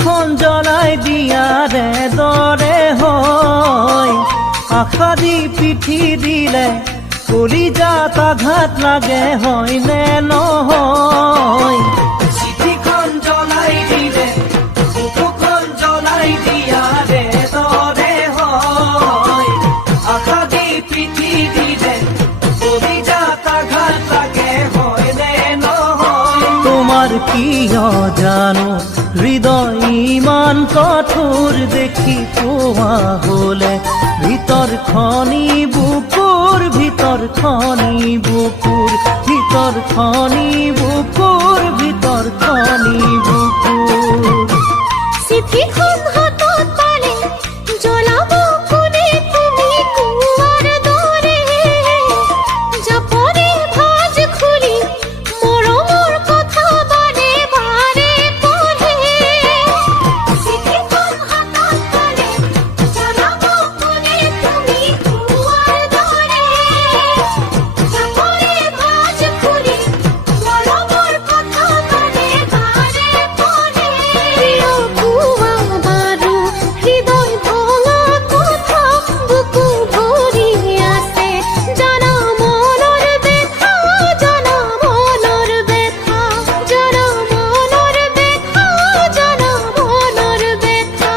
বুকুখন জ্বলাই দিয়াৰে দৰে হয় আশা দি পিঠি দিলে কলিজাত আঘাত লাগে হয় নে নহয় চিঠিখন জ্বলাই দিলে বুকুখন জ্বলাই দিয়াৰে দৰে হয় আশা দি পিঠি দিলে কলিজাত আঘাত লাগে হয় নে নহয় তোমার কি জানো হৃদয় ইমান কঠোর দেখি পোৱা হলে ভিতর খনি বুকুর ভিতর খনি বুকুর ভিতর খনি বুকুর ভিতর খনি বুকুর চিঠিখন হাতত পালে জ্বলাব কোনে তুমি কুৱাৰ দৰে জাপৰে ভাজ খুলি মৰমৰ কথা বাৰে বাৰে পঢ়ে চিঠিখন হাতত পালে জ্বলাব কোনে তুমি কুৱাৰ দৰে জাপৰে ভাজ খুলি মৰমৰ কথা বাৰে বাৰে পঢ়ে প্ৰিয় কুৱা বাৰু হৃদয় ভঙা কথা বুকু ভৰি আছে জানা মনৰ ব্যথা জানা মনৰ ব্যথা জানা মনৰ ব্যথা জানা মনৰ ব্যথা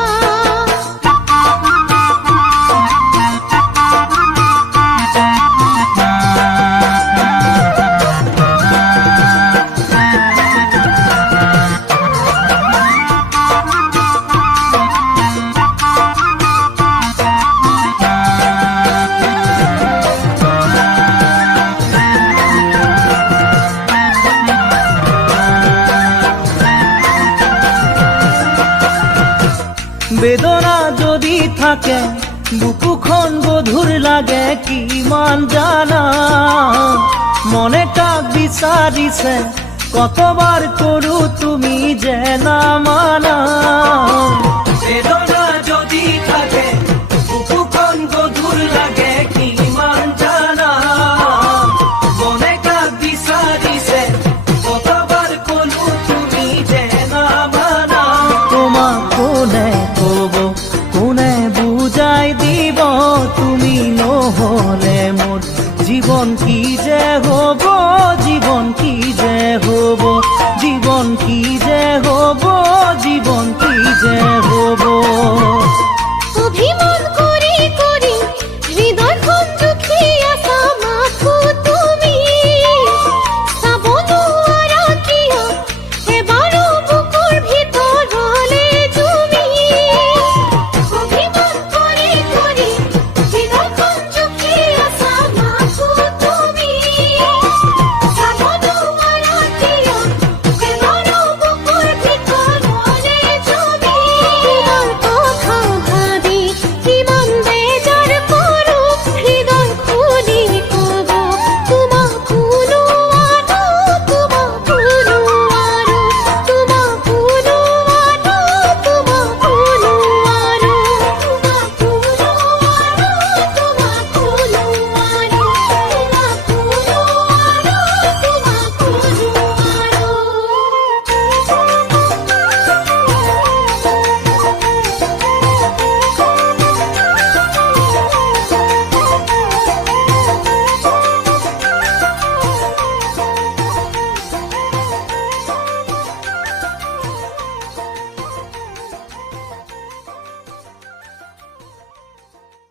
বেদনা যদি থাকে বুকুখন গধুৰ লাগে কিমান জানা মনে কাক বিচাৰিছে কতবাৰ কৰো তুমি যে নামানা বেদনা যদি থাকে বুকুখন গধুৰ লাগে কিমান জানা মনে কাক বিচাৰিছে কতবাৰ কৰো তুমি যে নামানা তোমাক কোনে কব কোনে বুজাই দিব তুমি নহলে মোৰ জীৱন কি যে হ'ব জীৱন